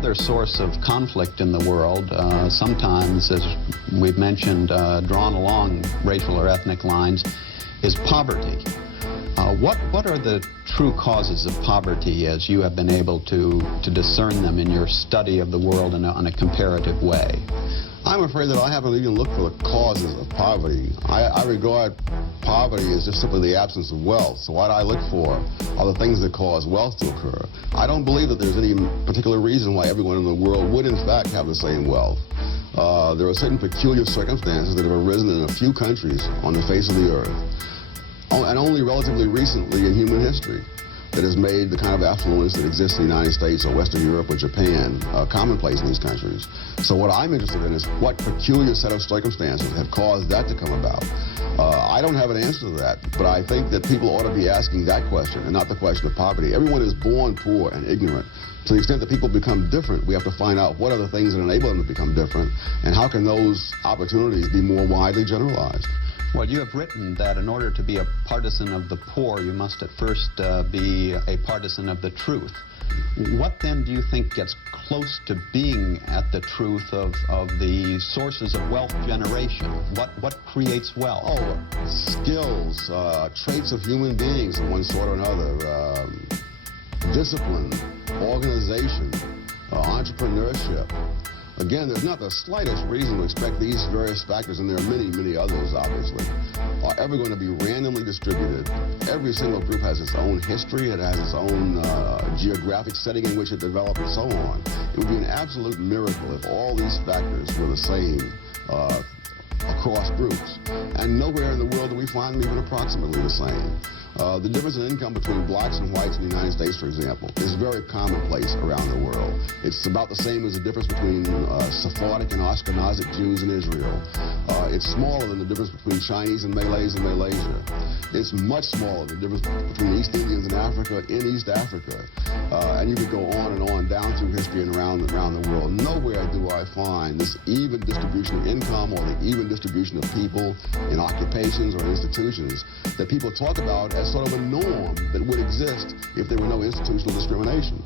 Another source of conflict in the world, sometimes, as we've mentioned, drawn along racial or ethnic lines, is poverty. What are the true causes of poverty as you have been able to discern them in your study of the world in a comparative way? I'm afraid that I haven't even looked for the causes of poverty. I regard poverty as just simply the absence of wealth. So what I look for are the things that cause wealth to occur. I don't believe that there's any particular reason why everyone in the world would in fact have the same wealth. There are certain peculiar circumstances that have arisen in a few countries on the face of the earth, and only relatively recently in human history, that has made the kind of affluence that exists in the United States or Western Europe or Japan commonplace in these countries. So what I'm interested in is what peculiar set of circumstances have caused that to come about. I don't have an answer to that, but I think that people ought to be asking that question and not the question of poverty. Everyone is born poor and ignorant. To the extent that people become different, we have to find out what are the things that enable them to become different, and how can those opportunities be more widely generalized. Well, you have written that in order to be a partisan of the poor, you must at first be a partisan of the truth. What then do you think gets close to being at the truth of the sources of wealth generation? What creates wealth? Oh, skills, traits of human beings of one sort or another, discipline, organization, entrepreneurship. Again, there's not the slightest reason to expect these various factors, and there are many, many others, obviously, are ever going to be randomly distributed. Every single group has its own history, it has its own geographic setting in which it developed, and so on. It would be an absolute miracle if all these factors were the same across groups. And nowhere in the world do we find them even approximately the same. The difference in income between blacks and whites in the United States, for example, is very commonplace around the world. It's about the same as the difference between Sephardic and Ashkenazic Jews in Israel. It's smaller than the difference between Chinese and Malays in Malaysia. It's much smaller than the difference between East Indians in Africa in East Africa. And you could go on and on down through history and around the world. Nowhere do I find this even distribution of income or the even distribution of people in occupations or institutions that people talk about as sort of a norm that would exist if there were no institutional discrimination.